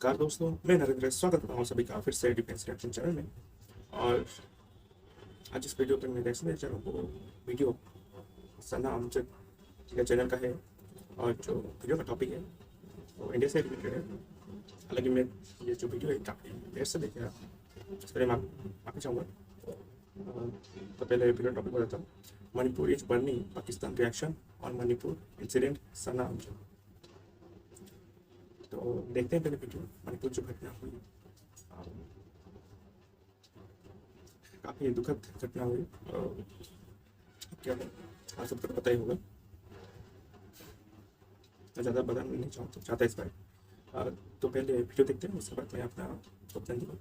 नमस्कार दोस्तों, मैं नरेंद्र स्वागत करता हूँ सभी का फिर से डिफेंस रिएक्शन चैनल में। और आज इस वीडियो पर मैं रिएक्शन देना चाहूँ वो वीडियो सना अमजद के चैनल का है। और जो वीडियो का टॉपिक है वो इंडिया से रिलेटेड है। हालांकि मैं ये जो वीडियो है काफ़ी देर से देख रहा, इस पर माफ़ी चाहूँगा। तो पहले वीडियो टॉपिक बताता हूँ। Manipur is burning, Pakistan reaction on Manipur incident Sana Amjad. तो देखते हैं पहले वीडियो। मणिपुर जो घटना हुई काफ़ी दुखद घटना हुई। क्या है आप सबको पता ही होगा, मैं ज़्यादा बताना नहीं चाहता इस बार। तो पहले वीडियो देखते हैं, उसके बाद मैं अपना ओपिनियन दूँगा।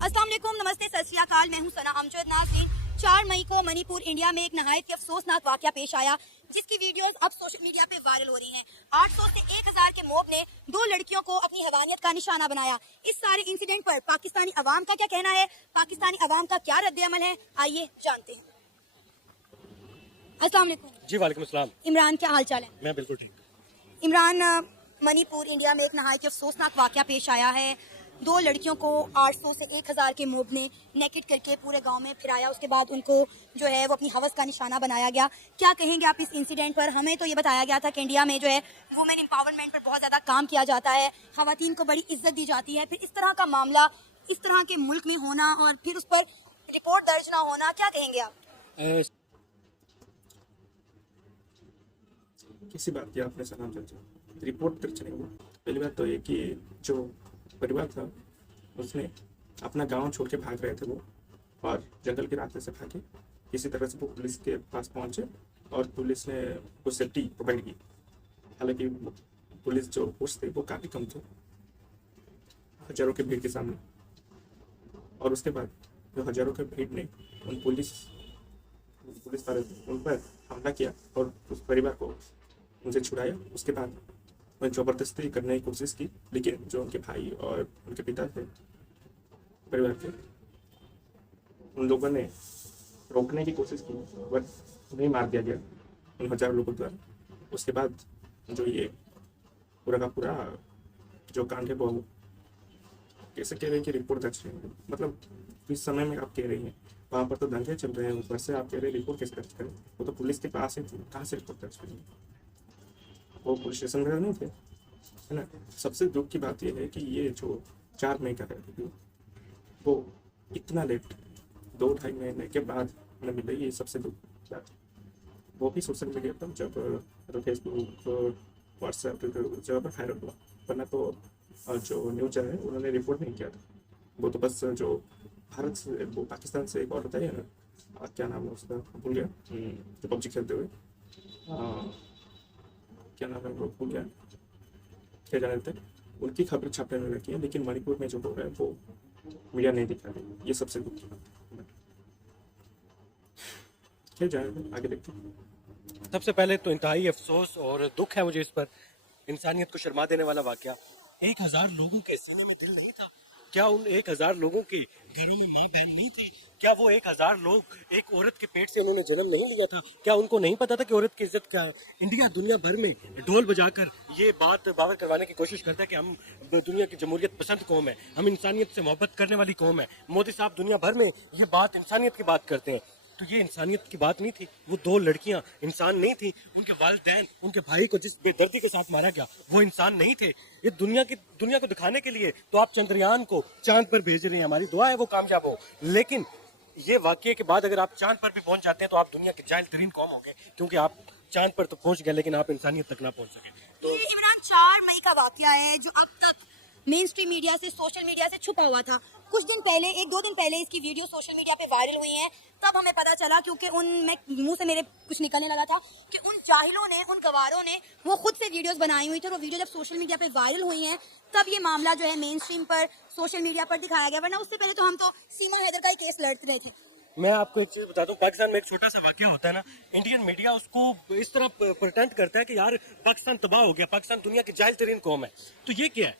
अस्सलाम वालेकुम, नमस्ते, सत श्री अकाल। मैं हूं सना अमजद नाज़रीन। 4 मई को मणिपुर इंडिया में एक नहायत अफसोसनाक वाकया पेश आया, जिसकी वीडियोस अब सोशल मीडिया पे वायरल हो रही हैं। 800 से 1000 के मोब ने 2 लड़कियों को अपनी हैवानियत का निशाना बनाया। इस सारे इंसिडेंट पर पाकिस्तानी अवाम का क्या कहना है, पाकिस्तानी अवाम का क्या रद्द-ए-अमल है, आइए जानते हैं। अस्सलाम वालेकुम। जी वालेकुम अस्सलाम। इमरान, क्या हाल चाल है? मैं बिल्कुल ठीक। इमरान, मणिपुर इंडिया में एक नहायत अफसोसनाक वाकया पेश आया है। 2 लड़कियों को 800 से 1000 के मोब ने नेकेट करके पूरे गांव में फिराया। उसके बाद उनको जो है वो अपनी हवस का निशाना बनाया गया। क्या कहेंगे आप इस इंसिडेंट पर? हमें तो ये बताया गया था कि इंडिया में जो है वुमेन एम्पावरमेंट पर बहुत ज़्यादा काम किया जाता है, ख़वातीन को बड़ी इज्जत दी जाती है। फिर इस तरह का मामला इस तरह के मुल्क में होना और फिर उस पर रिपोर्ट दर्ज ना होना, क्या कहेंगे आप? किसी बात की आपने सना अमजद रिपोर्ट दर्ज नहीं हुआ। पहली बात तो ये कि जो परिवार था उसने अपना गांव छोड़ के भाग रहे थे वो, और जंगल के रास्ते से भागे। किसी तरह से वो पुलिस के पास पहुंचे और पुलिस ने वो सेफ्टी प्रोवाइड की। हालांकि पुलिस जो फोर्स थे वो काफ़ी कम थे हजारों के भीड़ के सामने। और उसके बाद जो हजारों के भीड़ ने पुलिस वाले उन पर हमला किया और उस परिवार को उनसे छुड़ाया। उसके बाद उन्हें ज़बरदस्ती करने की कोशिश की, लेकिन जो उनके भाई और उनके पिता थे परिवार के, उन लोगों ने रोकने की कोशिश की, बट उन्हें मार दिया गया उन हजारों लोगों द्वारा। उसके बाद जो ये पूरा का पूरा जो कांड है वो कैसे कह रहे हैं कि रिपोर्ट दर्ज नहीं, मतलब इस समय में आप कह रही हैं वहाँ पर तो दंगे चल रहे हैं, ऊपर से आप कह रहे हैं रिपोर्ट कैसे दर्ज करें? वो तो पुलिस के पास ही थी, कहाँ से रिपोर्ट दर्ज करेंगे? वो पुलिस स्टेशन में नहीं थे, है ना। सबसे दुख की बात यह है कि ये जो 4 मई का है वो इतना लेट 2-2.5 महीने के बाद हमें मिला, ये सबसे दुख की बात है। वो भी सोशल मीडिया पर, जब फेसबुक व्हाट्सएप जगह पर वायरल हुआ, वरना तो जो न्यूज़ चैनल है उन्होंने रिपोर्ट नहीं किया था। वो तो बस जो भारत से, वो पाकिस्तान से एक और होता है ना, क्या नाम है उसका भूल गया, जो पबजी खेलते हुए, क्या नाम है वो भूल गया, क्या जाने थे, उनकी खबर छापने में लगी है। लेकिन मणिपुर में जो हो रहा है वो मीडिया नहीं दिखा रही, ये सबसे दुख की बात है। क्या जाने, आगे देखते हैं। सबसे पहले तो इंतहाई अफसोस और दुख है मुझे इस पर, इंसानियत को शर्मा देने वाला वाकया। 1000 लोगों के सीने में दिल नहीं था? क्या उन 1000 लोगों के घरों में माँ बहन नहीं थे? क्या वो 1000 लोग एक औरत के पेट से उन्होंने जन्म नहीं लिया था? क्या उनको नहीं पता था कि औरत की इज्जत क्या है? इंडिया दुनिया भर में ढोल बजाकर ये बात बावर करवाने की कोशिश करता है कि हम दुनिया की जमहूरियत पसंद कौम है, हम इंसानियत से मोहब्बत करने वाली कौम है। मोदी साहब दुनिया भर में ये बात इंसानियत की बात करते हैं, तो ये इंसानियत की बात नहीं थी। वो 2 लड़कियां इंसान नहीं थी। उनके वालिदैन, उनके भाई को जिस बेदर्दी के साथ मारा गया, वो इंसान नहीं थे। ये दुनिया को दिखाने के लिए तो आप चंद्रयान को चांद पर भेज रहे हैं, हमारी दुआ है वो कामयाब हो। लेकिन ये वाकये के बाद अगर आप चांद पर भी पहुंच जाते हैं तो आप दुनिया के जाहिल तरीन कौम होंगे, क्योंकि आप चांद पर तो पहुंच गए लेकिन आप इंसानियत तक ना पहुंच सके। तो ये इमरान 4 मई का वाकया है जो अब तक मेन स्ट्रीम मीडिया से, सोशल मीडिया से छुपा हुआ था। कुछ दिन पहले, 1-2 दिन पहले इसकी वीडियो सोशल मीडिया पे वायरल हुई है। तब हमें पता चला, क्योंकि मुंह से मेरे कुछ निकलने लगा था कि उन जाहिलों ने, उन गवारों ने वो खुद से वीडियोस बनाई हुई थी। और वो वीडियो जब सोशल मीडिया पे वायरल हुई हैं तब ये मामला जो है मेन स्ट्रीम पर, सोशल मीडिया पर दिखाया गया। वरना उससे पहले तो हम तो सीमा हैदर का ही केस लड़ते रहे थे। मैं आपको एक चीज बता दूं, पाकिस्तान में एक छोटा सा वाकया होता है ना, इंडियन मीडिया उसको इस तरह प्रेटेंड करता है कि यार पाकिस्तान तबाह हो गया, पाकिस्तान दुनिया की जाहिल तरीन कौम है। तो ये क्या है?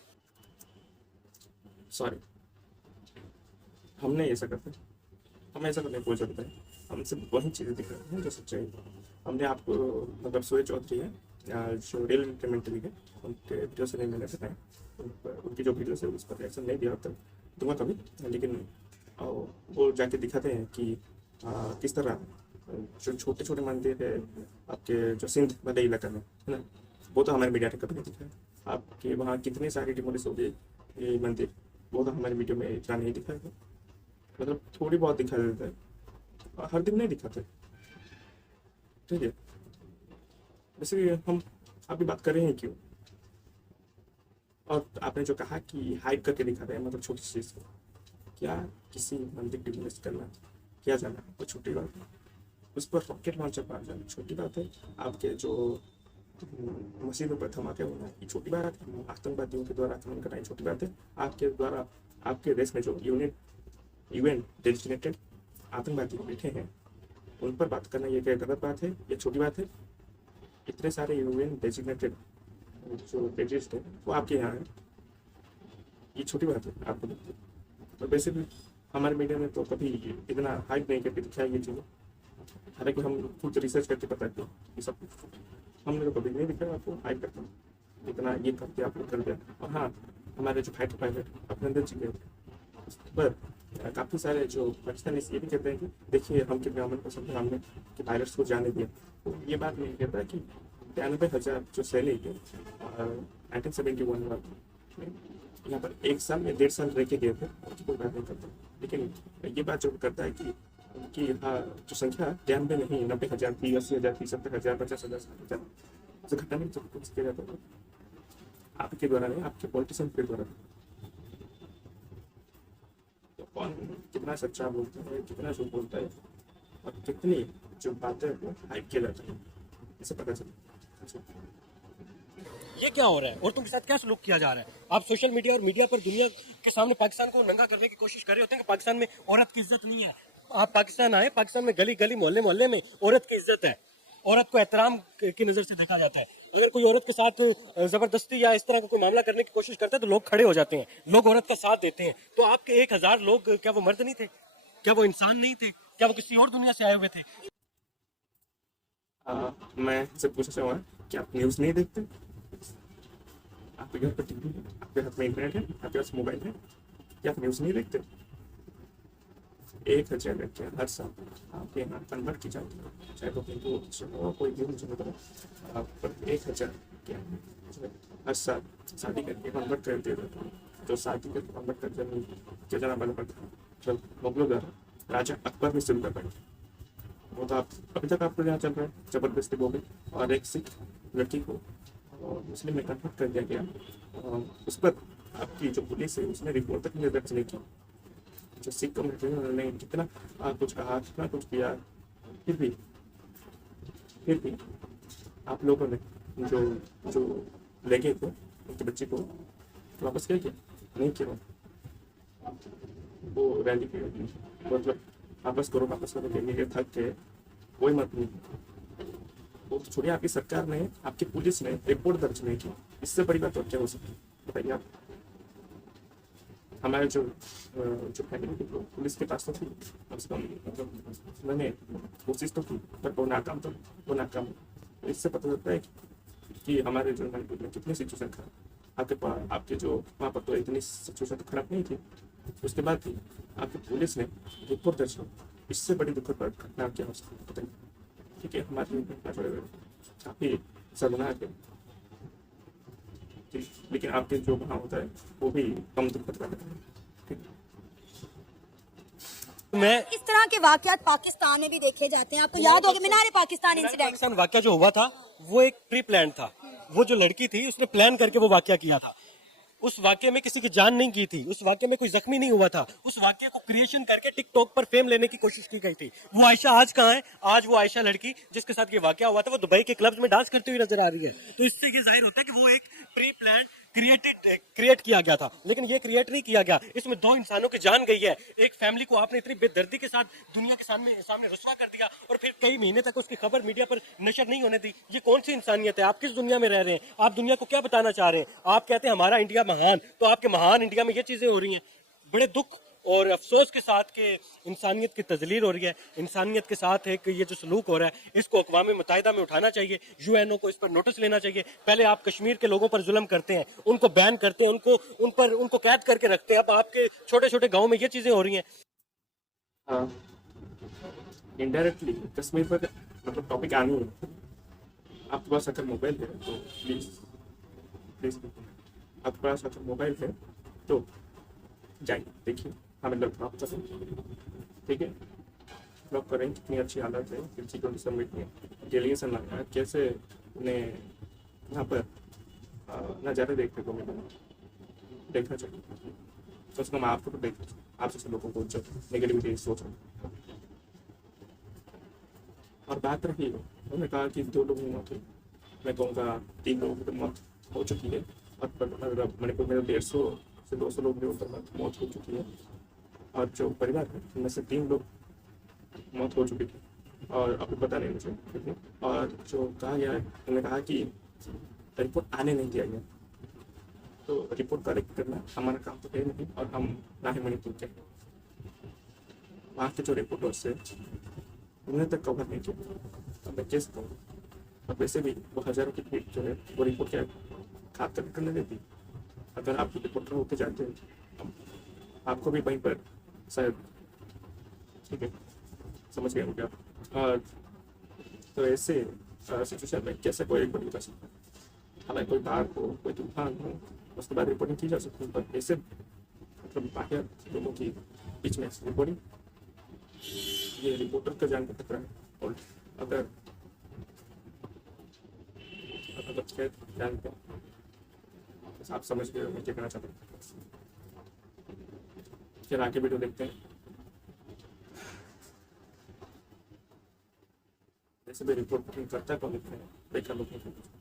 सॉरी, हमने ऐसा करते, हम ऐसा करने कोई जरूरत है। हमसे वही चीज़ें दिख रही हैं जो सच्चाई है। हमने आपको, मतलब सूर्य चौधरी है जो रियल इंप्लीमेंटरी है उनके वीडियो से नहीं मैंने बताया, उनकी जो वीडियोस है उस पर रिएक्शन नहीं दिया अब तक, दूंगा कभी। लेकिन वो जाके दिखाते हैं कि किस तरह जो छोटे छोटे मंदिर है आपके जो सिंध वाले इलाका में है ना, वो तो हमारे मीडिया ने कभी नहीं दिखाया। आपके वहाँ कितने सारे डिमोलिश हो गए ये मंदिर, वो तो हमारे वीडियो में इतना नहीं दिखाएगा, मतलब थोड़ी बहुत दिखा देता है, हर दिन नहीं दिखाते। ठीक है, वैसे हम अभी बात कर रहे हैं क्यों, और आपने जो कहा कि हाइप करके दिखा रहे हैं, मतलब छोटी चीज़ को, क्या किसी मंदिर डिमोलिश करना किया जाना वो छोटी बात है, उस पर रॉकेट लॉन्चर मार जाना छोटी बात है, आपके जो मस्जिदों पर धमाके होना ये छोटी बात है, आतंकवादियों के द्वारा आक्रमण करना ये छोटी बात है, आपके द्वारा आपके देश में जो यूएन डेजिग्नेटेड आतंकवादी बैठे हैं उन पर बात करना ये क्या गलत बात है, ये छोटी बात है। इतने सारे यूएन डेजिग्नेटेड जो टेररिस्ट है वो आपके यहाँ है, ये छोटी बात है आपको लगती है। और वैसे भी हमारे मीडिया में तो कभी इतना हाइप नहीं करके दिखाया ये चीज़ें, हालांकि हम खुद रिसर्च करके पता है ये सब हमने तो कभी नहीं दिखाया आपको हाइप करता इतना ये करके आप लोग कर दिया। और हाँ, हमारे जो फाइटर पायलट अभिनंदन जी गए थे पर काफ़ी सारे जो पाकिस्तानी ये भी कहते हैं कि देखिए हम कितने अमन पसंद है, हमने कि पायलट्स को जाने दिया, तो ये बात नहीं कहता कि 93,000 जो सैनिक है 1971 में यहाँ पर 1 साल या 1.5 साल रह के गए थे, उसकी कोई बात नहीं करता। लेकिन ये बात जो करता है कि हाँ जो संख्या 93 नहीं 90,000 थी, 80,000 थी, 70,000, 50,000, 60,000 जो घटना में जो कुछ किया जाता है आपके द्वारा नहीं, आपके पॉलिटिशियन के द्वारा। तो कौन कितना सच्चा बोलता है, कितना झूठ बोलता है और कितनी जो बातें वो हाइप किया जाता है, इसे पता चलता। ये क्या हो रहा है और तुम्हारे साथ क्या सलूक किया जा रहा है? आप सोशल मीडिया और मीडिया पर दुनिया के सामने पाकिस्तान को नंगा करने की कोशिश कर रहे होते हैं कि पाकिस्तान में औरत की इज्जत नहीं है। आप पाकिस्तान आए, पाकिस्तान में गली गली मोहल्ले मोहल्ले में औरत की इज्जत है, औरत को एहतराम की नजर से देखा जाता है। अगर कोई औरत के साथ जबरदस्ती या इस तरह का कोई मामला करने की कोशिश करता है तो लोग खड़े हो जाते हैं, लोग औरत का साथ देते हैं। तो आपके 1,000 लोग क्या वो मर्द नहीं थे? क्या वो इंसान नहीं थे? क्या वो किसी और दुनिया से आए हुए थे? मैं से पूछना चाहूँगा कि आप न्यूज़ नहीं देखते? आपके घर पर टीवी है, आपके हाथ में इंटरनेट है, आपके पास मोबाइल है, क्या आप न्यूज़ नहीं देखते? 1,000 लड़कियाँ हर साल आपके यहाँ कन्वर्ट की जाती है, चाहे वो हिंदू हो कोई भी मुझे मतलब आप पर 1,000 क्या हर साल शादी करके कन्वर्ट कर दिया जाता है। जो शादी करके कन्वर्ट कर किया जाना बना पड़ता है जब मुगलों द्वारा राजा अकबर ने शुरू कर पाए, वो तो आप अभी तक आपको यहाँ चल रहा है जबरदस्ती बोले। और एक सिख लड़की को मुस्लिम में कन्वर्ट कर दिया गया, उस पर आपकी जो पुलिस है उसने रिपोर्ट तक नहीं दर्ज नहीं की। जो सिख कम्युनिटी है उन्होंने कितना कुछ कहा, कितना कुछ किया, फिर भी आप लोगों ने जो ले गए थे उनके बच्चे को वापस क्या किया? नहीं किया। वो रैली की मतलब वापस करो के थक के कोई मत नहीं, वो तो छोड़िए आपकी सरकार ने, आपकी पुलिस ने रिपोर्ट दर्ज नहीं की, इससे बड़ी बात और क्या हो सकती है बताइए आप। हमारे जो फैमिली थी पुलिस के पास तो थी, कम से कम मतलब मैंने कोशिश तो की पर वो नाकाम तो इससे पता चलता है कि हमारे जो मणिपुर में कितनी सिचुएशन खराब। आपके जो वहाँ पर तो इतनी सिचुएशन तो खराब नहीं थी, उसके बाद भी आपकी पुलिस ने रिपोर्ट दर्ज की, इससे बड़ी दुखद घटना क्या हो सकती है बताइए। ठीक है, हमारे काफ़ी शर्मनाक है, लेकिन आपके जो वहाँ होता है वो भी कम दुखद लगता है। ठीक है, मैं इस तरह के वाकयात पाकिस्तान में भी देखे जाते हैं। आपको याद होगा मीनार पाकिस्तान इंसिडेंट, पाकिस्तान वाकया जो हुआ था वो एक प्री प्लान था। वो जो लड़की थी उसने प्लान करके वो वाकया किया था। उस वाक्य में किसी की जान नहीं की थी, उस वाक्य में कोई जख्मी नहीं हुआ था। उस वाक्य को क्रिएशन करके टिकटॉक पर फेम लेने की कोशिश की गई थी। वो आयशा आज कहाँ है? आज वो आयशा लड़की जिसके साथ ये वाकया हुआ था वो दुबई के क्लब्स में डांस करती हुई नजर आ रही है। तो इससे ये जाहिर होता है कि वो एक प्री प्लान क्रिएट किया गया था, लेकिन ये क्रिएट नहीं किया गया। इसमें 2 इंसानों की जान गई है। एक फैमिली को आपने इतनी बेदर्दी के साथ दुनिया के सामने रुस्वा कर दिया और फिर कई महीने तक उसकी खबर मीडिया पर नशर नहीं होने दी। ये कौन सी इंसानियत है? आप किस दुनिया में रह रहे हैं? आप दुनिया को क्या बताना चाह रहे हैं? आप कहते हैं हमारा इंडिया महान, तो आपके महान इंडिया में ये चीजें हो रही हैं। बड़े दुख और अफसोस के साथ कि इंसानियत की तजलील हो रही है, इंसानियत के साथ एक ये जो सलूक हो रहा है इसको अक़वाम मुत्तहिदा में उठाना चाहिए, यूएनओ को इस पर नोटिस लेना चाहिए। पहले आप कश्मीर के लोगों पर जुल्म करते हैं, उनको बैन करते हैं, उनको कैद करके रखते हैं, अब आपके छोटे छोटे गाँव में ये चीज़ें हो रही हैं। इनडायरेक्टली कश्मीर पर मतलब टॉपिक आनी है। आपके पास अगर मोबाइल है तो प्लीज़ प्लीज़ आपके पास अगर मोबाइल है तो जाइए देखिए, हमें लोग ब्लॉक करें, ठीक है, ब्लॉक करें। कितनी अच्छी हालत है G20 समिट में डेलीगेशन लगाया, कैसे उन्हें यहाँ पर नज़ारे देखने को मिले, देखना चाहिए। तो उसको मैं आपको तो देख आप जैसे लोगों को जो नेगेटिविटी सोच रहे। और बात रही, उन्होंने कहा कि 2 लोगों की मौत हुई, मैं कहूँगा 3 लोगों की मौत हो चुकी है, और मणिपुर में 150 से 200 लोगों की मौत हो चुकी है, और जो परिवार है उनमें से 3 लोग मौत हो चुकी थी, और अभी पता नहीं मुझे कितनी। और जो कहा गया है, उन्होंने कहा कि रिपोर्ट आने नहीं दिया गया, तो रिपोर्ट कलेक्ट करना हमारा काम तो है नहीं, और हम ना ही मणिपुर के वहाँ के जो रिपोर्टर्स है उन्होंने तक कवर नहीं किया। अब मैं कैसे कहूँ, और वैसे भी वो हज़ारों की भीड़ जो है वो रिपोर्ट क्या खाद तक करने देती। अगर आप रिपोर्टर होते जाते हैं आपको भी वहीं पर शायद, ठीक है, समझ गए होंगे आप। और तो ऐसे सिचुएशन में कैसे कोई रिपोर्टिंग कर सकता है? हालांकि कोई बाढ़ हो, कोई तूफान हो, उसके बाद रिपोर्टिंग की जा सकती है, पर ऐसे मतलब बाहर लोगों की बीच में रिपोर्टिंग, ये रिपोर्टर का जान का खतरा है। और अगर जान का, आप समझ गए मैं क्या कहना चाहता हूँ। फिर आगे वीडियो देखते हैं। जैसे भी रिपोर्ट करता है कौन लिखते हैं, बेकार लोग नहीं करते।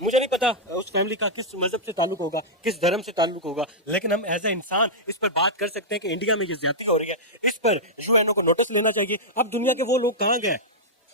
मुझे नहीं पता उस फैमिली का किस मजहब से ताल्लुक होगा, किस धर्म से ताल्लुक होगा, लेकिन हम एज ए इंसान इस पर बात कर सकते हैं कि इंडिया में ये ज्यादती हो रही है, इस पर यूएनओ को नोटिस लेना चाहिए। अब दुनिया के वो लोग कहाँ गए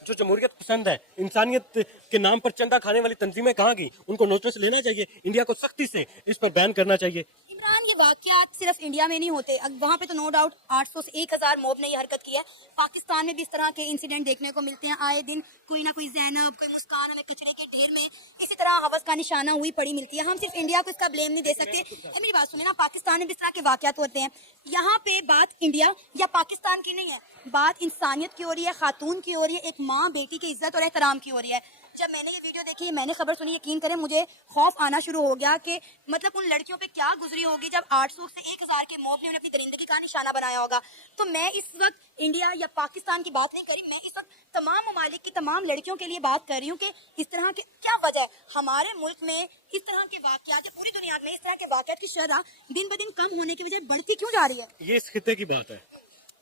जो जमहूरियत पसंद है, इंसानियत के नाम पर चंदा खाने वाली तंजीमें कहाँ गई? उनको नोटिस लेना चाहिए, इंडिया को सख्ती से इस पर बैन करना चाहिए। इमरान, ये वाकयात सिर्फ इंडिया में नहीं होते, वहाँ पे तो नो डाउट 800 से 1000 मॉब ने ये हरकत की है। पाकिस्तान में भी इस तरह के इंसिडेंट देखने को मिलते हैं आए दिन। कोई ना कोई ज़ैनब, कोई मुस्कान हमें कचरे के ढेर में इसी तरह हवस का निशाना हुई पड़ी मिलती है। हम सिर्फ इंडिया को इसका ब्लेम नहीं दे सकते। मेरी बात सुने ना, पाकिस्तान में भी इस तरह के वाकयात होते हैं। यहाँ पे बात इंडिया या पाकिस्तान की नहीं है, बात इंसानियत की हो रही है, खातून की हो रही है, एक माँ बेटी की इज्जत और एहतराम की हो रही है। जब मैंने ये वीडियो देखी, मैंने खबर सुनी, यकीन करें मुझे खौफ आना शुरू हो गया कि मतलब उन लड़कियों पे क्या गुजरी होगी जब 800 से 1000 के मॉब ने उन्हें अपनी दरिंदगी का निशाना बनाया होगा। तो मैं इस वक्त इंडिया या पाकिस्तान की बात नहीं करी, मैं इस वक्त तमाम ममालिक की तमाम लड़कियों के लिए बात कर रही हूँ कि इस तरह के क्या वजह है हमारे मुल्क में इस तरह के वाकयात, पूरी दुनिया में इस तरह के वाकयात की शरह दिन ब दिन कम होने की वजह बढ़ती क्यों जा रही है? ये इस खिते की बात है।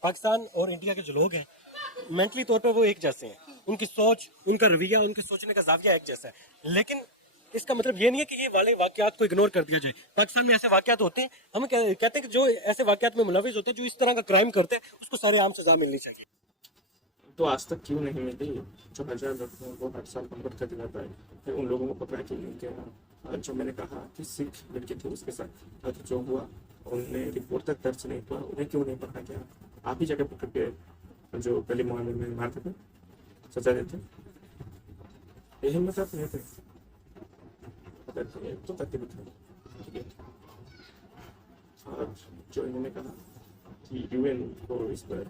पाकिस्तान और इंडिया के जो लोग हैं मेंटली तौर पर वो एक जैसे हैं, उनकी सोच, उनका रवैया, उनके सोचने का जाविया एक जैसा है, लेकिन इसका मतलब ये नहीं है कि ये वाले वाकयात को इग्नोर कर दिया जाए। पाकिस्तान में ऐसे वाकयात होते हैं, हम कहते हैं कि जो ऐसे वाकयात में मुलविस होते हैं, जो इस तरह का क्राइम करते हैं, उसको सरेआम सजा मिलनी चाहिए। तो आज तक क्यों नहीं मिली? जो 1000 लड़कियों को हर साल कन्वर्ट कर दिया जाता है, फिर उन लोगों को पकड़ा क्यों नहीं गया? जो मैंने कहा कि सिख लड़की थी उसके साथ जो हुआ, उन्हें रिपोर्ट तक दर्ज नहीं हुआ, उन्हें क्यों नहीं पकड़ा गया? आप ही जगह पकड़ के जो गली मोहल्ले में मारते थे, सजा देते, ये हिम्मत आप नहीं थे। अगर तो करते भी थे, ठीक है। और जो इन्होंने कहा कि यूएन को इस पर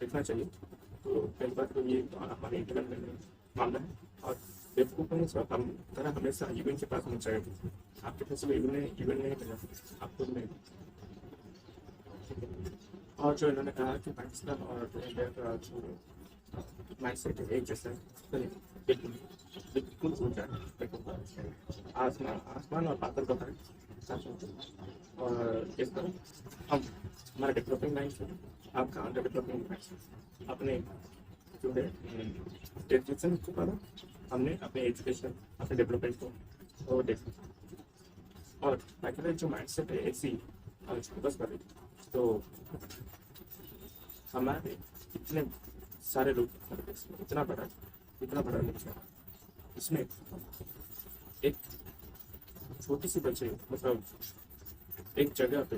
देखना चाहिए, तो पहली बात तो ये हमारे इंटरनल मामला है, और बेवकूफ़ हम तरह हमेशा यूएन के पास होना चाहिए। आपके पास यूएन नहीं मिला, आपको नहीं। और जो इन्होंने कहा कि पाकिस्तान और इंडिया का जो माइंडसेट है एक जैसा है, बिल्कुल बिल्कुल उल्टा है। आसमान और बादल का फर्क साथ होता। और इस तरह हम हमारा डेवलपिंग माइंडसेट, आपका अंडर डेवलपिंग माइंडसेट, अपने जो है एजुकेशन को पढ़ा, हमने अपने एजुकेशन, अपने डेवलपमेंट को देखा। और बाकी जो माइंडसेट है ऐसी फोकस करें, तो हमारे इतने सारे लोग, इतना बड़ा लोग, इसमें एक छोटी सी बच्ची मतलब एक जगह पे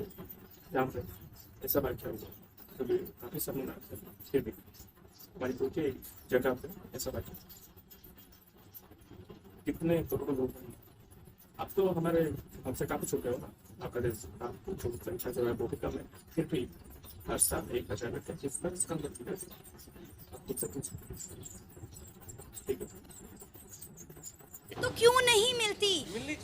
जहाँ पे ऐसा वाक्य हुआ, कभी काफी समय ना फिर भी मणिपुर के एक जगह पे ऐसा वाक्य, कितने करोड़ों लोग हैं। आप तो हमारे हमसे काफी छोटे हो ना, आपका देश आपको जो संख्या जो है वो भी कम है, फिर भी हर साल 1000 का किस तरह से कम करती है आप खुद से पूछ, ठीक है। तो क्यों नहीं मिलती?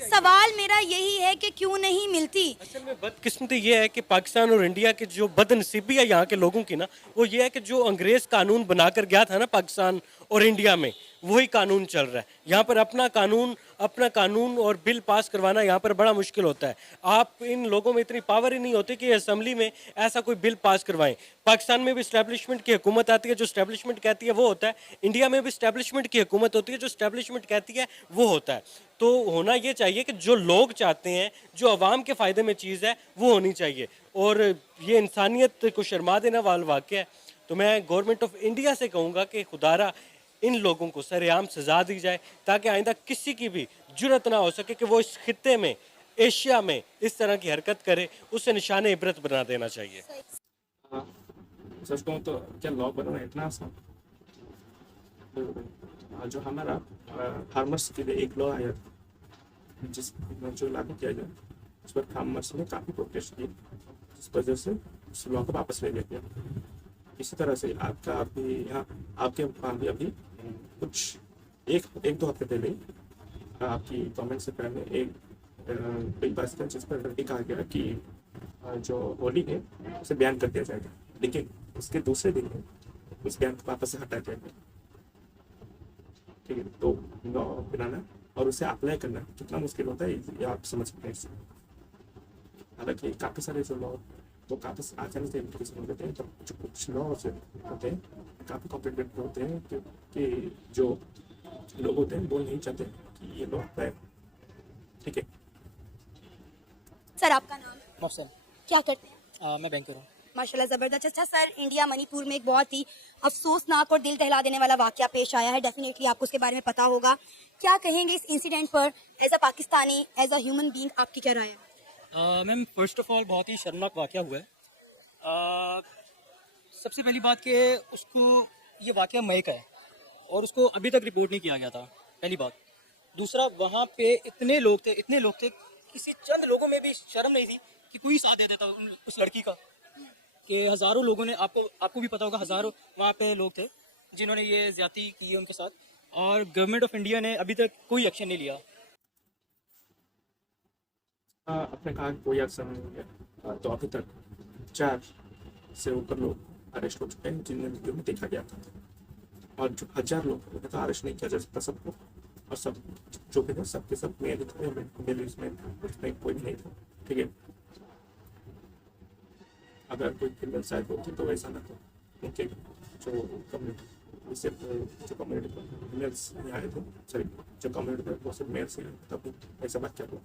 सवाल मेरा यही है कि क्यों नहीं मिलती? असल में बदकिस्मती ये है कि पाकिस्तान और इंडिया की जो बदनसीबी है यहाँ के लोगों की ना, वो ये है कि जो अंग्रेज कानून बनाकर गया था ना पाकिस्तान और इंडिया में, वही कानून चल रहा है यहाँ पर। अपना कानून और बिल पास करवाना यहाँ पर बड़ा मुश्किल होता है। आप इन लोगों में इतनी पावर ही नहीं होती कि असेंबली में ऐसा कोई बिल पास करवाएं। पाकिस्तान में भी इस्टेब्लिशमेंट की हुकूमत आती है, जो इस्टेब्लिशमेंट कहती है वो होता है। इंडिया में भी इस्टेब्लिशमेंट की हुकूमत होती है, जो इस्टेब्लिशमेंट कहती है वो होता है। तो होना ये चाहिए कि जो लोग चाहते हैं, जो अवाम के फ़ायदे में चीज़ है, वो होनी चाहिए। और ये इंसानियत को शर्मा देने वाला वाक़या है। तो मैं गवर्नमेंट ऑफ इंडिया से कहूँगा कि खुदारा इन लोगों को सरेआम सजा दी जाए, ताकि आइंदा किसी की भी जुर्रत ना हो सके कि वो इस खित्ते में, एशिया में इस तरह की हरकत करे। उसे निशाने इबरत बना देना चाहिए। हाँ, सच कहूँ तो क्या लॉ बनाना इतना आसान? तो जो हमारा फार्मर्स के लिए एक लॉ आया था, जिस जो लागू किया गया, उस पर फार्मर्स ने काफ़ी प्रोटेस्ट किए, जिस वजह से उस लॉ को वापस ले लिया गया। इसी तरह से आपका अभी यहाँ आपके वहाँ भी अभी कुछ एक दो हफ्ते पहले आपकी गवर्नमेंट से पहले एक बिल पास किया, जिस पर ये कहा गया कि जो होली है उसे बैन कर दिया जाएगा, लेकिन उसके दूसरे दिन में उस बैन को वापस से हटा दिया गया। ठीक है, तो लॉ बनाना और उसे अप्लाई करना कितना मुश्किल होता है ये आप समझ सकते हैं इससे। हालांकि काफ़ी सारे जो लॉ तो काफ़ी आसानी से इम्प्लीमेंट होते हैं, तो जो कुछ लॉ होते हैं काफ़ी कॉम्प्लिकेटेड होते हैं, क्योंकि जो लोग होते हैं वो नहीं चाहते कि ये लॉ अप्लाई। ठीक है सर, आपका नाम? मफसल। क्या करते हैं? मैं बैंकर हूँ। माशाल्लाह ज़बरदस्त। अच्छा सर, इंडिया मणिपुर में एक बहुत ही अफसोसनाक और दिल दहला देने वाला वाकया पेश आया है। डेफिनेटली आपको उसके बारे में पता होगा। क्या कहेंगे इस इंसिडेंट पर? As a Pakistani, as a human being, आपकी क्या राय है? मैम, फर्स्ट ऑफ ऑल बहुत ही शर्मनाक वाकया हुआ है। सबसे पहली बात कि उसको ये वाकया मई का है और उसको अभी तक रिपोर्ट नहीं किया गया था, पहली बात। दूसरा, वहाँ पे इतने लोग थे, किसी चंद लोगों में भी शर्म नहीं थी कि कोई साथ दे देता उस लड़की का, कि हज़ारों लोगों ने, आपको भी पता होगा, हज़ारों वहाँ पे लोग थे जिन्होंने ये ज्यादती की है उनके साथ, और गवर्नमेंट ऑफ इंडिया ने अभी तक कोई एक्शन नहीं लिया। आपने कहा कि कोई एक्शन नहीं लिया, तो अभी तक 4 से ऊपर लोग अरेस्ट हो चुके हैं जिन्हें वीडियो में देखा गया था, और जो 1000 लोग उन्हें तो अरेस्ट नहीं किया जा सकता सबको, और सब जो भी थे सबके सब मेल थे, मेल उसमें कोई भी नहीं था। ठीक है, अगर कोई फीमेल शायद होती तो ऐसा ना था, उनके जो कम्युनिटी इससे जो कम्युनिटी पर मेल्स नहीं आए थे, सॉरी जो कम्युनिटी पर वो सिर्फ मेल्स ही आए, तब ऐसा बात क्या हुआ।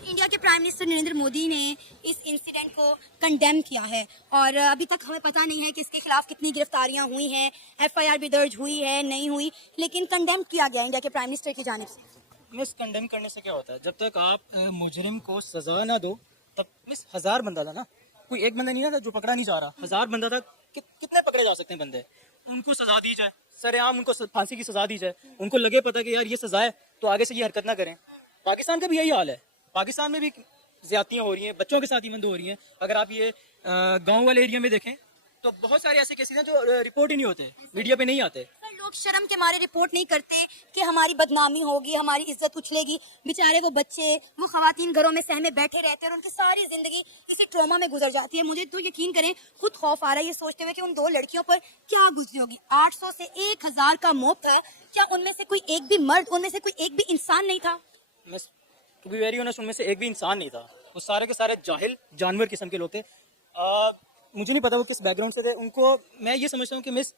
इंडिया के प्राइम मिनिस्टर नरेंद्र मोदी ने इस इंसिडेंट को कंडेम किया है, और अभी तक हमें पता नहीं है कि इसके खिलाफ कितनी गिरफ्तारियां हुई हैं, एफआईआर भी दर्ज हुई है नहीं हुई, लेकिन कंडेम किया गया इंडिया के प्राइम मिनिस्टर की जानिब से। मिस, कंडेम करने से क्या होता है? जब तक आप मुजरिम को सजा ना दो, तब मिस 1000 बंदा था ना, कोई एक बंदा नहीं था जो पकड़ा नहीं जा रहा, 1000 बंदा था। कितने पकड़े जा सकते हैं बंदे? उनको सजा दी जाए, सरेआम उनको फांसी की सजा दी जाए, उनको लगे पता कि यार ये सजा है तो आगे से ये हरकत ना करें। पाकिस्तान का भी यही हाल है, पाकिस्तान में भी ज्यादतियां हो रही हैं, बच्चों के साथ इवन हो रही हैं। अगर आप ये गांव वाले एरिया में देखें तो बहुत सारे ऐसे केसेस हैं जो रिपोर्ट ही नहीं होते, मीडिया पे नहीं आते। सर, लोग शर्म के मारे रिपोर्ट नहीं करते कि हमारी बदनामी होगी, हमारी इज्जत उछलेगी। बेचारे वो बच्चे, वो खवातीन घरों में सहमे बैठे रहते हैं और उनकी सारी जिंदगी इसी ट्रॉमा में गुजर जाती है। मुझे तो यकीन करें, खुद खौफ आ रहा है ये सोचते हुए कि उन 2 लड़कियों पर क्या गुजरी होगी। 800 से 1000 का मौत था, क्या उनमें से कोई एक भी मर्द, उनमें से कोई एक भी इंसान नहीं था? Miss, to be very honest, उनमें से एक भी इंसान नहीं था, वो सारे के सारे जाहिल जानवर किस्म के लोग थे। मुझे नहीं पता वो किस बैकग्राउंड से थे। उनको मैं ये समझता हूँ कि मिस,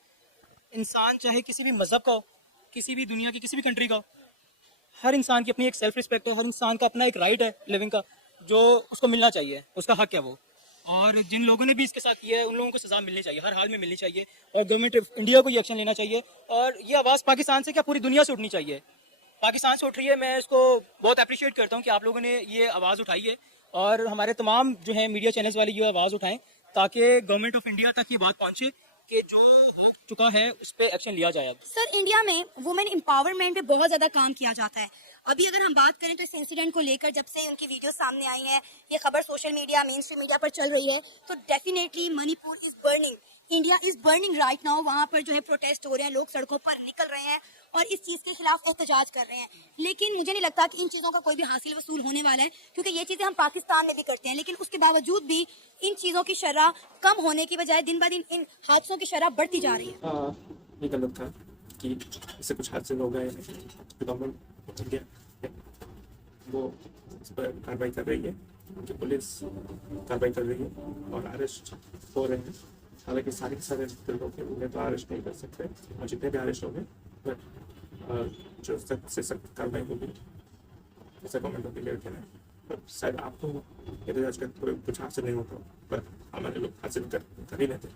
इंसान चाहे किसी भी मजहब का हो, किसी भी दुनिया की किसी भी कंट्री का हो, हर इंसान की अपनी एक सेल्फ रिस्पेक्ट है, हर इंसान का अपना एक राइट है लिविंग का, जो उसको मिलना चाहिए, उसका हक है वो। और जिन लोगों ने भी इसके साथ किया है उन लोगों को सजा मिलनी चाहिए, हर हाल में मिलनी चाहिए, और गवर्नमेंट ऑफ इंडिया को ये एक्शन लेना चाहिए। और ये आवाज़ पाकिस्तान से क्या पूरी दुनिया से उठनी चाहिए पाकिस्तान से उठ रही है। मैं इसको बहुत अप्रिशिएट करता हूँ कि आप लोगों ने ये आवाज़ उठाई है और हमारे तमाम जो है मीडिया चैनल्स वाले ये आवाज़ उठाएं ताकि गवर्नमेंट ऑफ इंडिया तक ये बात पहुँचे कि जो हो चुका है उस पर एक्शन लिया जाए। अब सर, इंडिया में वुमेन एम्पावरमेंट पे बहुत ज्यादा काम किया जाता है। अभी अगर हम बात करें तो इस इंसिडेंट को लेकर जब से उनकी वीडियो सामने आई है, ये खबर social media, main stream media पर चल रही है, तो definitely Manipur is burning, India is burning right now. वहाँ पर जो है प्रोटेस्ट हो रहे हैं, लोग सड़कों पर निकल रहे हैं और इस चीज़ के खिलाफ एहतजाज कर रहे हैं। लेकिन मुझे नहीं लगता कि इन चीज़ों का कोई भी हासिल वसूल होने वाला है, क्योंकि ये चीज़ें हम पाकिस्तान में भी करते हैं, लेकिन उसके बावजूद भी इन चीज़ों की शरह कम होने की बजाय दिन ब दिन इन हादसों की शरह बढ़ती जा रही है। ये गलत था कि इससे कुछ हादसे हो गए। गवर्नमेंट ऑफ इंडिया वो इस पर कार्रवाई कर रही है, उनकी पुलिस कार्रवाई कर रही है और अरेस्ट हो रहे हैं। हालांकि सारे के सारे जितने लोग हैं उन्हें तो अरेस्ट नहीं कर सकते, और जितने भी अरेस्ट हो गए बट जो सख्त से सख्त कार्रवाई होगी ऐसा गवर्नमेंट ऑफ इंडिया कहना है। पर शायद आपको एहतजाज का कुछ हासिल नहीं होता, पर हमारे लोग हासिल कर ही लेते,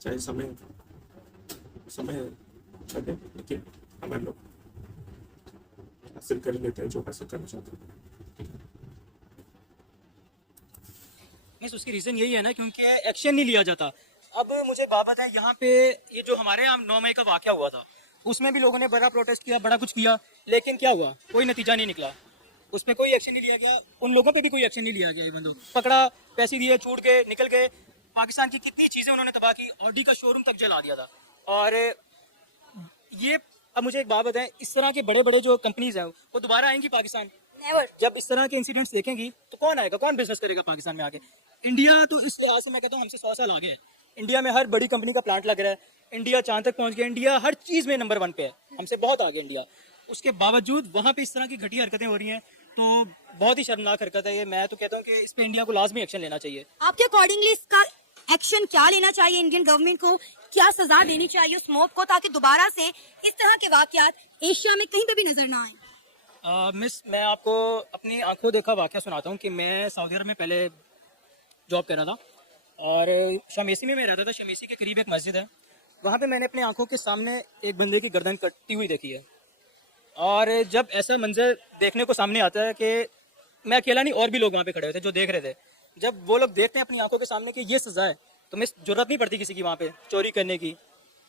चाहे समय लगे, लेकिन हमारे लोग हासिल कर लेते हैं जो हासिल करना चाहते हैं। नहीं, उसकी रीज़न यही है ना, क्योंकि एक्शन नहीं लिया जाता। अब मुझे एक बात है, यहाँ पे ये जो हमारे यहाँ 9 मई का वाक़या हुआ था उसमें भी लोगों ने बड़ा प्रोटेस्ट किया, बड़ा कुछ किया, लेकिन क्या हुआ? कोई नतीजा नहीं निकला, उस पर कोई एक्शन नहीं लिया गया, उन लोगों पे भी कोई एक्शन नहीं लिया गया। ये बंदों पकड़ा, पैसे दिए, छूट गए, निकल गए। पाकिस्तान की कितनी चीज़ें उन्होंने तबाह की, ऑडी का शोरूम तक जला दिया था। और ये अब मुझे एक बात बताएं, इस तरह के बड़े बड़े जो कंपनीज हैं वो दोबारा आएंगी पाकिस्तान? नेवर। जब इस तरह के इंसिडेंट्स देखेंगी तो कौन आएगा, कौन बिजनेस करेगा पाकिस्तान में आके? इंडिया तो इस लिहाज से मैं कहता हूँ हमसे 100 साल आगे है। इंडिया में हर बड़ी कंपनी का प्लांट लग रहा है, इंडिया चांद तक पहुंच गया, इंडिया हर चीज़ में नंबर 1 पे है, हमसे बहुत आगे इंडिया। उसके बावजूद वहाँ पे इस तरह की घटिया हरकतें हो रही हैं, तो बहुत ही शर्मनाक हरकत है ये। मैं तो कहता हूँ कि इस पे इंडिया को लाजमी एक्शन लेना चाहिए। आपके अकॉर्डिंगली इसका एक्शन क्या लेना चाहिए? इंडियन गवर्नमेंट को क्या सजा देनी चाहिए उस मॉब को, ताकि दोबारा से इस तरह के वाकयात एशिया में कहीं पे भी नजर ना आए? मिस, मैं आपको अपनी आंखों देखा वाकया सुनाता हूँ कि मैं सऊदी अरब में पहले जॉब कर रहा था और शमेसी में मैं रहता था। शमेसी के करीब एक मस्जिद है, वहाँ पे मैंने अपनी आंखों के सामने एक बंदे की गर्दन कटती हुई देखी है। और जब ऐसा मंजर देखने को सामने आता है कि मैं अकेला नहीं, और भी लोग वहाँ पे खड़े हुए थे जो देख रहे थे, जब वो लोग देखते हैं अपनी आंखों के सामने कि ये सजा है, तो मैं जरूरत नहीं पड़ती किसी की वहाँ पे चोरी करने की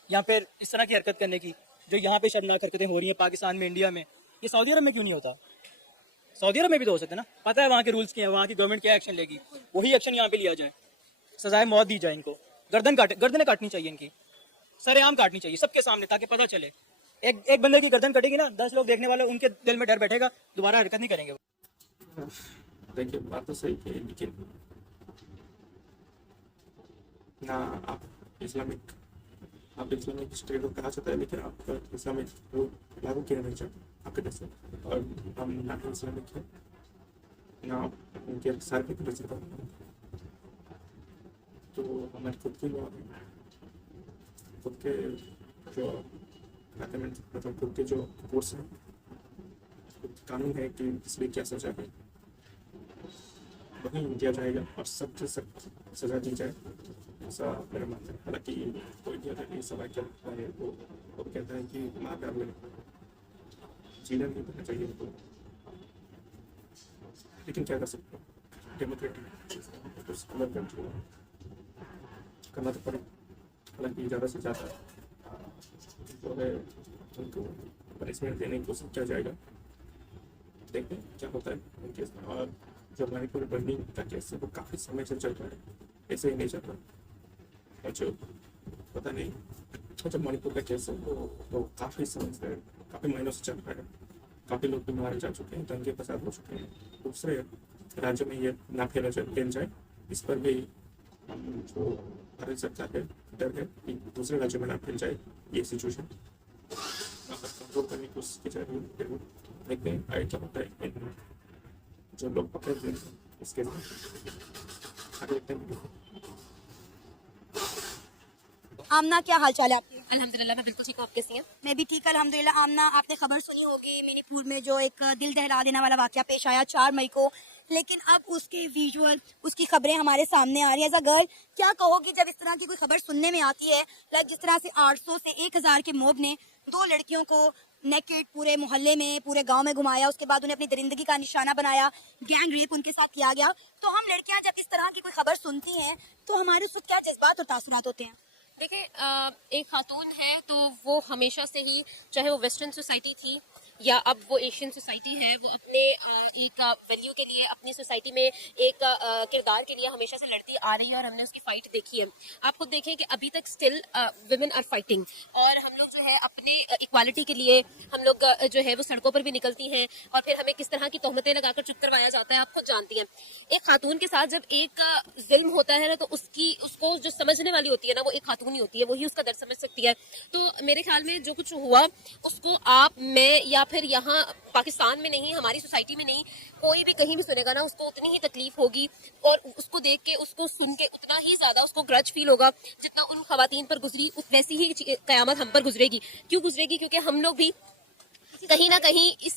या फिर इस तरह की हरकत करने की जो यहाँ पे शर्मनाक हरकतें हो रही हैं पाकिस्तान में, इंडिया में। ये सऊदी अरब में क्यों नहीं होता? सऊदी अरब में भी तो हो सकता है ना। पता है वहाँ के रूल्स क्या है, वहाँ की गवर्नमेंट क्या एक्शन लेगी, वही एक्शन यहाँ पे लिया जाए, सजाए मौत दी जाए इनको, गर्दनें काटनी चाहिए इनकी, सरेआम काटनी चाहिए सबके सामने, ताकि पता चले। एक बंदे की गर्दन कटेगी ना, 10 लोग देखने वाले, उनके दिल में डर बैठेगा, दोबारा हरकत नहीं करेंगे। देखिए बात तो सही है, लेकिन ना आप इस्लामिक स्टेट को कहा जाता है, लेकिन आप इस्लामिक रूल लागू किया नहीं चाहते आपके देश में, और हम ना इस्लामिक है ना उनके सारे प्रिंसिपल, तो हमारे खुद की लॉ, खुद के जो मतलब खुद के जो कोर्स है, कानून है कि इसलिए क्या सजा है वही दिया जाएगा और सबसे सख्त सजा दी जाए, ऐसा मेरा मानना है। हालांकि कोई भी अगर ये सवाल करता है वो कहता है कि माँ प्यार में जीना नहीं करना चाहिए उनको, लेकिन क्या कर सकते हैं, डेमोक्रेटिक कंट्री करना तो पड़े। हालांकि ज़्यादा से ज़्यादा जो है उनको पनिशमेंट देने की कोशिश किया जाएगा, देखते हैं क्या होता है उनके इसमें। और जो मणिपुर बर्निंग का केस है वो काफ़ी समय से चल रहा है, ऐसे ही नहीं चल रहा। और जो पता नहीं, जब मणिपुर का केस है वो काफ़ी समय से, काफ़ी महीनों से चल रहा है, काफ़ी लोग भी मारे जा चुके हैं, दंगे फसाद हो चुके हैं। दूसरे राज्य में ये ना फैल जाए, इस पर भी जो भारत सरकार है डर है कि दूसरे राज्यों में ना फैल जाए ये सिचुएशन, कंट्रोल करने की कोशिश की जा रही है। फिर देखते हैं आगे क्या होता है। जो लोग पकड़े हुए हैं इसके आगे देखते हैं। आमना, क्या हाल चाल है आपके? अल्हम्दुलिल्लाह मैं बिल्कुल ठीक हूँ। आप कैसी हैं? मैं भी ठीक, अल्हम्दुलिल्लाह। आमना, आपने खबर सुनी होगी मणिपुर में जो एक दिल दहला देने वाला वाकया पेश आया 4 मई को। लेकिन अब उसके विजुअल, उसकी खबरें हमारे सामने आ रही है। एज अ गर्ल क्या कहोगी जब इस तरह की कोई खबर सुनने में आती है, लाइक जिस तरह से 800 से 1000 के मोब ने 2 लड़कियों को नेकेड पूरे मोहल्ले में, पूरे गांव में घुमाया, उसके बाद उन्हें अपनी दरिंदगी का निशाना बनाया, गैंग रेप उनके साथ किया गया। तो हम लड़कियां जब इस तरह की कोई खबर सुनती हैं तो हमारे उस वक्त क्या जज्बात और तासुरात होते हैं? देखिए, एक खातून है तो वो हमेशा से ही, चाहे वो वेस्टर्न सोसाइटी थी या अब वो एशियन सोसाइटी है, वो अपने एक वैल्यू के लिए, अपनी सोसाइटी में एक किरदार के लिए हमेशा से लड़ती आ रही है और हमने उसकी फाइट देखी है। आप खुद देखें कि अभी तक स्टिल वुमेन आर फाइटिंग, और हम लोग जो है अपने इक्वालिटी के लिए हम लोग जो है वो सड़कों पर भी निकलती हैं, और फिर हमें किस तरह की तोहमतें लगाकर चुप करवाया जाता है, आप खुद जानती हैं। एक खातून के साथ जब एक जुल्म होता है ना, तो उसको जो समझने वाली होती है ना, वो एक खातून ही होती है, वही उसका दर्द समझ सकती है। तो मेरे ख्याल में जो कुछ हुआ उसको आप, मैं, या फिर यहाँ पाकिस्तान में नहीं, हमारी सोसाइटी में नहीं, कोई भी कहीं भी सुनेगा ना, उसको उतनी ही तकलीफ होगी और उसको देख के, उसको सुन के उतना ही ज्यादा उसको ग्रज फील होगा जितना उन खवातीन पर गुजरी, वैसी ही कयामत हम पर गुजरेगी। क्यों गुजरेगी? क्योंकि हम लोग भी कहीं ना कहीं इस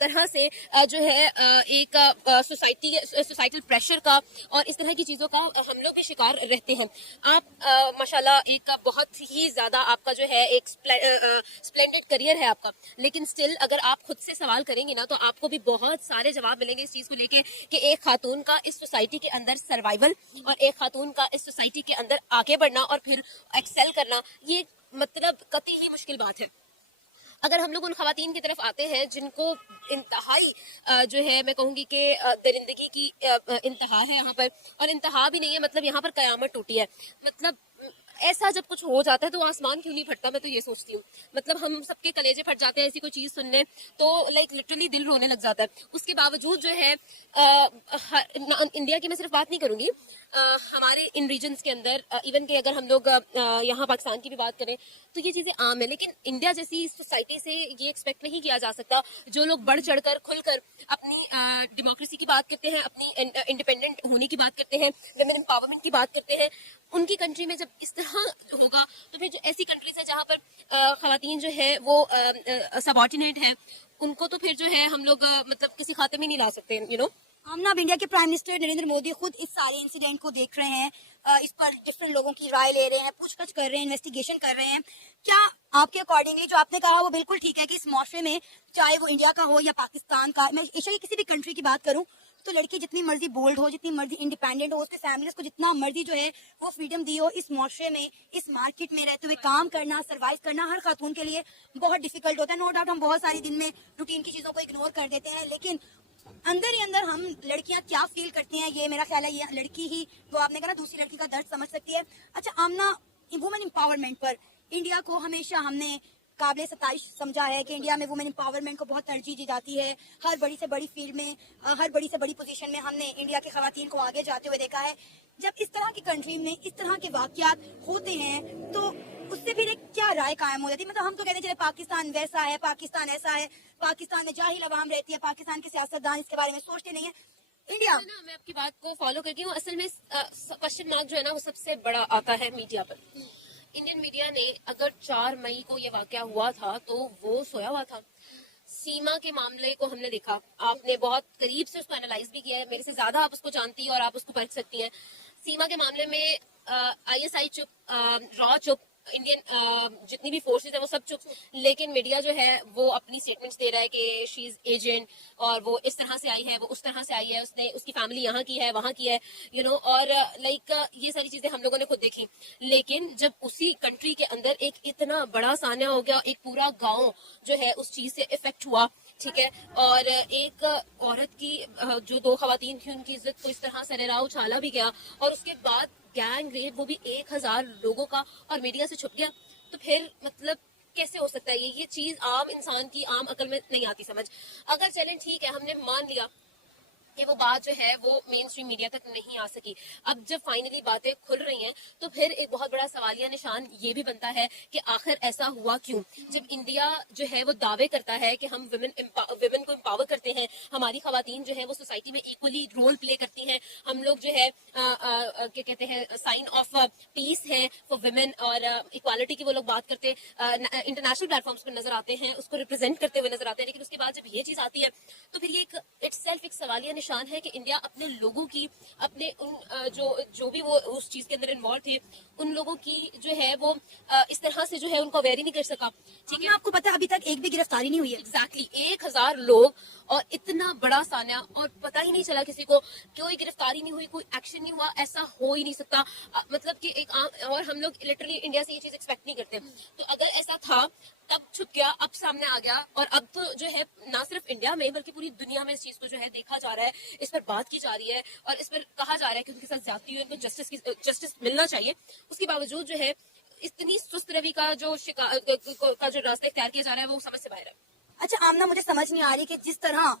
तरह से जो है एक सोसाइटल प्रेशर का और इस तरह की चीज़ों का हम लोग भी शिकार रहते हैं। आप माशाल्लाह एक बहुत ही ज़्यादा आपका जो है एक स्प्लेंडेड करियर है आपका, लेकिन स्टिल अगर आप खुद से सवाल करेंगे ना, तो आपको भी बहुत सारे जवाब मिलेंगे इस चीज़ को लेके कि एक खातून का इस सोसाइटी के अंदर सर्वाइवल और एक खातून का इस सोसाइटी के अंदर आगे बढ़ना और फिर एक्सेल करना, ये मतलब कतई ही मुश्किल बात है। अगर हम लोग उन खवातीन की तरफ आते हैं जिनको इंतहाई जो है मैं कहूँगी कि दरिंदगी की इंतहा है यहाँ पर, और इंतहा भी नहीं है, मतलब यहाँ पर कयामत टूटी है। मतलब ऐसा जब कुछ हो जाता है तो आसमान क्यों नहीं फटता, मैं तो ये सोचती हूँ। मतलब हम सबके कलेजे फट जाते हैं ऐसी कोई चीज़ सुनने, तो लाइक लिटरली दिल रोने लग जाता है। उसके बावजूद जो है इंडिया की मैं सिर्फ बात नहीं करूँगी, हमारे इन रीजन्स के अंदर इवन कि अगर हम लोग यहाँ पाकिस्तान की भी बात करें तो ये चीज़ें आम है, लेकिन इंडिया जैसी सोसाइटी से ये एक्सपेक्ट नहीं किया जा सकता। जो लोग बढ़ चढ़कर खुलकर अपनी डेमोक्रेसी की बात करते हैं, अपनी इंडिपेंडेंट होने की बात करते हैं, वुमेन एम्पावरमेंट की बात करते हैं, उनकी कंट्री में जब इस तरह होगा तो फिर जो ऐसी कंट्रीज है जहाँ पर खवातीन जो है वो सबऑर्डिनेट है, उनको तो फिर जो है हम लोग मतलब किसी खाते में नहीं ला सकते, यू नो। आमना, अब इंडिया के प्राइम मिनिस्टर नरेंद्र मोदी खुद इस सारे इंसिडेंट को देख रहे हैं, इस पर डिफरेंट लोगों की राय ले रहे हैं, पूछताछ कर रहे हैं, इन्वेस्टिगेशन कर रहे हैं। क्या आपके अकॉर्डिंगली जो आपने कहा वो बिल्कुल ठीक है कि इस मुआशरे में, चाहे वो इंडिया का हो या पाकिस्तान का, मैं एशिया की किसी भी कंट्री की बात करूं, तो लड़की जितनी मर्जी बोल्ड हो, जितनी मर्जी इंडिपेंडेंट हो, उसके फैमिलीज को जितना मर्जी जो है वो फ्रीडम दी हो, इस मुआशरे में, इस मार्केट में रहते हुए काम करना, सर्वाइव करना हर खातून के लिए बहुत डिफिकल्ट होता है। नो डाउट हम बहुत सारी दिन में रूटीन की चीजों को इग्नोर कर देते हैं, लेकिन अंदर ही अंदर हम लड़कियां क्या फील करती हैं, ये मेरा ख्याल है ये लड़की ही, वो आपने कहा ना, दूसरी लड़की का दर्द समझ सकती है। अच्छा आमना, वुमेन एम्पावरमेंट पर इंडिया को हमेशा हमने काबिल सताइश समझा है कि इंडिया में वुमेन एम्पावरमेंट को बहुत तरजीह दी जाती है। हर बड़ी से बड़ी फील्ड में, हर बड़ी से बड़ी पोजीशन में हमने इंडिया की खवातीन को आगे जाते हुए देखा है। जब इस तरह की कंट्री में इस तरह के वाकयात होते हैं तो उससे फिर एक क्या राय कायम हो जाती है? मतलब हम तो कहते चले पाकिस्तान वैसा है, पाकिस्तान ऐसा है, पाकिस्तान में जाहिल अवाम रहती है, पाकिस्तान के सियासतदान इसके बारे में सोचते नहीं है। इंडिया ना, मैं आपकी बात को फॉलो करती हूँ। असल में क्वेश्चन मार्क जो है ना, वो सबसे बड़ा आता है मीडिया पर। इंडियन मीडिया ने अगर 4 मई को ये वाकया हुआ था तो वो सोया हुआ था। सीमा के मामले को हमने देखा, आपने बहुत करीब से उसको एनालाइज भी किया है, मेरे से ज्यादा आप उसको जानती हैं और आप उसको परख सकती हैं। सीमा के मामले में ISI चुप, रॉ चुप, इंडियन जितनी भी फोर्सेस है वो सब चुप, लेकिन मीडिया जो है वो अपनी स्टेटमेंट्स दे रहा है कि शी इज एजेंट और वो इस तरह से आई है, वो उस तरह से आई है, उसने, उसकी फैमिली यहाँ की है, वहाँ की है, यू नो। और लाइक ये सारी चीजें हम लोगों ने खुद देखी। लेकिन जब उसी कंट्री के अंदर एक इतना बड़ा सान्या हो गया, एक पूरा गाँव जो है उस चीज से इफेक्ट हुआ, ठीक है, और एक औरत की जो 2 खवातीन थी उनकी इज्जत को इस तरह सरेराह उछाला भी गया, और उसके बाद गैंग रेप, वो भी 1000 लोगों का, और मीडिया से छुप गया, तो फिर मतलब कैसे हो सकता है? ये चीज आम इंसान की आम अकल में नहीं आती समझ। अगर चलें ठीक है, हमने मान लिया कि वो बात जो है वो मेन स्ट्रीम मीडिया तक नहीं आ सकी, अब जब फाइनली बातें खुल रही हैं तो फिर एक बहुत बड़ा सवालिया निशान ये भी बनता है कि आखिर ऐसा हुआ क्यों? जब इंडिया जो है वो दावे करता है कि हम विमेन को एम्पावर करते हैं, हमारी खवातीन जो है वो सोसाइटी में इक्वली रोल प्ले करती हैं, हम लोग जो है क्या कहते हैं, साइन ऑफ पीस है फॉर विमेन और इक्वालिटी की वो लोग बात करते इंटरनेशनल प्लेटफॉर्म्स पर नजर आते हैं, उसको रिप्रेजेंट करते हुए नजर आते हैं, लेकिन उसके बाद जब ये चीज आती है तो फिर ये एक इट्सेल्फ एक सवालिया परेशान है कि इंडिया अपने लोगों की, अपने उन जो भी वो उस चीज के अंदर इन्वॉल्व थे, उन लोगों की जो है वो इस तरह से जो है उनको अवेयर ही नहीं कर सका। ठीक है, आपको पता है अभी तक एक भी गिरफ्तारी नहीं हुई है। एग्जैक्टली 1000 लोग और इतना बड़ा सान्या, और पता ही नहीं चला किसी को, कोई गिरफ्तारी नहीं हुई, कोई एक्शन नहीं हुआ। ऐसा हो ही नहीं सकता। मतलब कि एक आम, और हम लोग लिटरली इंडिया से ये चीज एक्सपेक्ट नहीं करते। तो अगर ऐसा था तब छुप गया, अब सामने आ गया, और अब तो जो है ना सिर्फ इंडिया में बल्कि पूरी दुनिया में इस चीज को जो है देखा जा रहा है, इस पर बात की जा रही है और इस पर कहा जा रहा है कि उनके साथ ज्यादती हुई, उनको जस्टिस मिलना चाहिए। उसके बावजूद जो है इतनी सुस्त रवि का जो रास्ता इख्तियार किया जा रहा है वो समझ से बाहर है। अच्छा आमना, मुझे समझ नहीं आ रही कि जिस तरह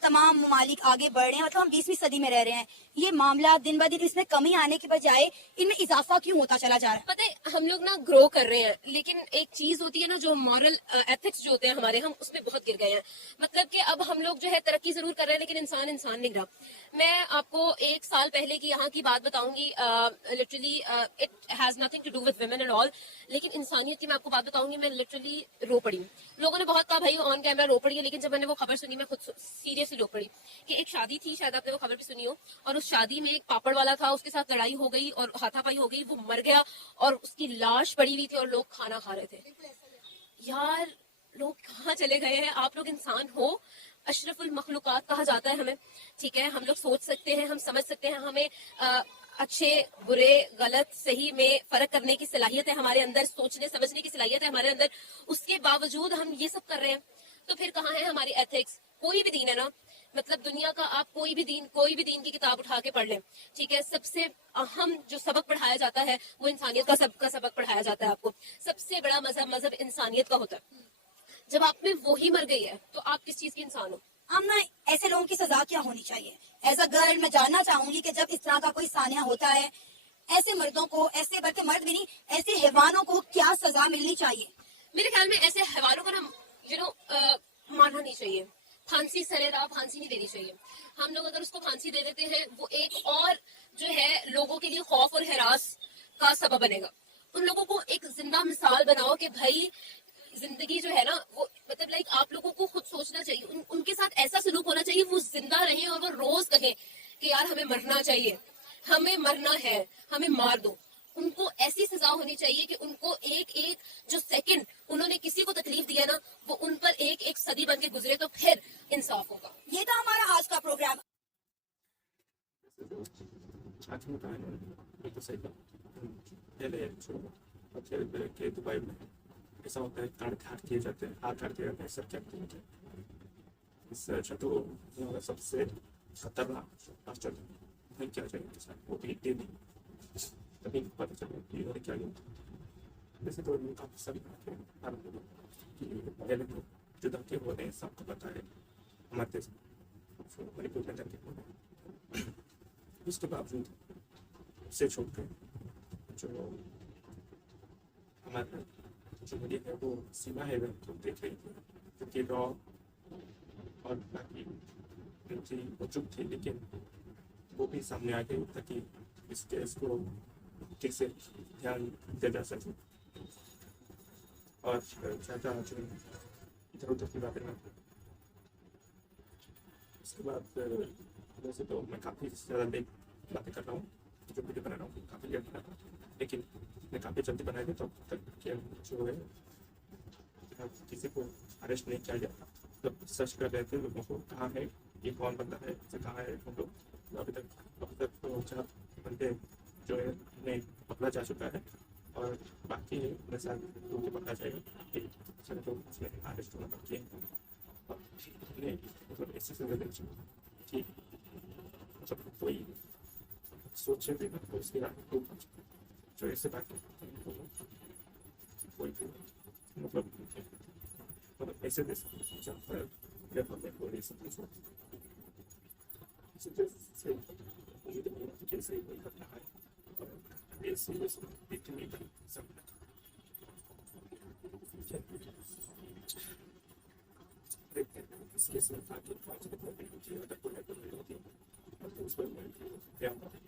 तमाम ममालिक आगे बढ़ रहे हैं, मतलब हम 20वीं सदी में रह रहे हैं, ये मामला दिन ब दिन इसमें कमी आने के बजाय इनमें इजाफा क्यों होता चला जा रहा है? पता है हम लोग ना ग्रो कर रहे हैं, लेकिन एक चीज होती है ना जो मॉरल एथिक्स जो होते हैं हमारे, हम उसमें बहुत गिर गए हैं। मतलब कि अब हम लोग जो है तरक्की जरूर कर रहे हैं लेकिन इंसान नहीं रहा। मैं आपको 1 साल पहले की यहाँ की बात बताऊंगी। Literally it has nothing to do with women and all, लेकिन इंसानियत की मैं आपको बात बताऊंगी। मैं लिटरली रो पड़ी। लोगों ने बहुत कहा भाई ऑन कैमरा रो पड़ी है, लेकिन जब मैंने वो खबर सुनी मैं खुद सीरियसली रो पड़ी कि एक शादी थी, शायद आपने वो खबर भी सुनी हो, और उस शादी में एक पापड़ वाला था, उसके साथ लड़ाई हो गई और हाथापाई हो गई, वो मर गया और उसकी लाश पड़ी हुई थी और लोग खाना खा रहे थे। यार लोग कहाँ चले गए हैं? आप लोग इंसान हो, अशरफुल मखलूकात कहा जाता है हमें। ठीक है, हम लोग सोच सकते हैं, हम समझ सकते हैं, हमें अच्छे बुरे गलत सही में फर्क करने की सलाहियत है हमारे अंदर, सोचने समझने की सलाहियत है हमारे अंदर। उसके बावजूद हम ये सब कर रहे हैं, तो फिर कहाँ है हमारी एथिक्स? कोई भी दीन है ना, मतलब दुनिया का आप कोई भी दीन की किताब उठा के पढ़ लें, ठीक है, सबसे अहम जो सबक पढ़ाया जाता है वो इंसानियत का सबक पढ़ाया जाता है आपको। सबसे बड़ा मजहब इंसानियत का होता है। जब आप में वो ही मर गई है तो आप किस चीज के इंसान हो? आमना, ऐसे लोगों की सजा क्या होनी चाहिए? एज अ गर्ल मैं जानना चाहूंगी कि जब इस तरह का कोई सानिया होता है, ऐसे मर्दों को, ऐसे बल्कि मर्द भी नहीं, ऐसे हैवानों को क्या सजा मिलनी चाहिए? मेरे ख्याल में ऐसे हैवानों को ना मारना नहीं चाहिए। फांसी सरेराह फांसी नहीं देनी चाहिए। हम लोग अगर उसको फांसी दे देते हैं वो एक और जो है लोगों के लिए खौफ और हिरास का सबब बनेगा। उन लोगों को एक जिंदा मिसाल बनाओ कि भाई जिंदगी जो है ना वो, मतलब लाइक आप लोगों को खुद सोचना चाहिए, उनके साथ ऐसा सलूक होना चाहिए, वो जिंदा रहें और वो रोज कहें कि यार हमें मरना चाहिए, हमें मरना है, हमें मार दो। उनको ऐसी सजा होनी चाहिए कि उनको एक एक जो सेकंड उन्होंने किसी को तकलीफ दिया ना, वो उन पर एक एक सदी बन के गुजरे, तो फिर इंसाफ होगा। ये था हमारा आज का प्रोग्राम। आज में कहा तो सही था। पहले छोड़ो के दुबई में ऐसा होता है, काट किए जाते हैं, हाथ काट दिए जाते हैं, सर क्या होते हैं। इससे अच्छा तो सबसे खतरनाक आश्चर्य नहीं किया जाएगा, वो भी डेली तभी पता चले कि और क्या होता। वैसे तो काफ़ी सभी पहले तो जो धक्के हो रहे हैं सबको पता है हमारे देश में मणिपुर में धक्के हो रहे हैं। इसके बावजूद से छोड़ कर जो हमारे जो मीडिया है वो सीमा है तो देख रही थी, क्योंकि रॉ और बाकी थी वो चुप थी, लेकिन वो भी सामने आ गई ताकि इस केस को ठीक से ध्यान दिया जा सके और ज़्यादा जो इधर उधर की बातें ना। उसके बाद वैसे तो मैं काफ़ी ज़्यादा लेट बातें कर रहा हूँ, जो वीडियो बना रहा हूँ काफ़ी लेट बना रहा हूँ, लेकिन मैं काफ़ी जल्दी बनाया था। तब तक कि जो है किसी को अरेस्ट नहीं किया गया था। जब सर्च कर रहे थे लोगों को कहाँ है ये, कौन बंदा है, इसे कहाँ है हम लोग, अभी तक तो 4 बंदे जो है उन्हें पकड़ा जा चुका है और बाकी मेरे साथ लोगों को पकड़ा जाएगा। एक सारे लोग उसमें अरेस्ट होना बाकी है और मतलब ऐसे से ठीक मतलब कोई सोचे भी ना तो उसके आगे जो ऐसे बाकी कोई मतलब ऐसे कैसे करना है और ऐसे इतनी सब इसके साथ आगे पाँच होती है अगर कोई होती है तो उस पर मैं क्या होता है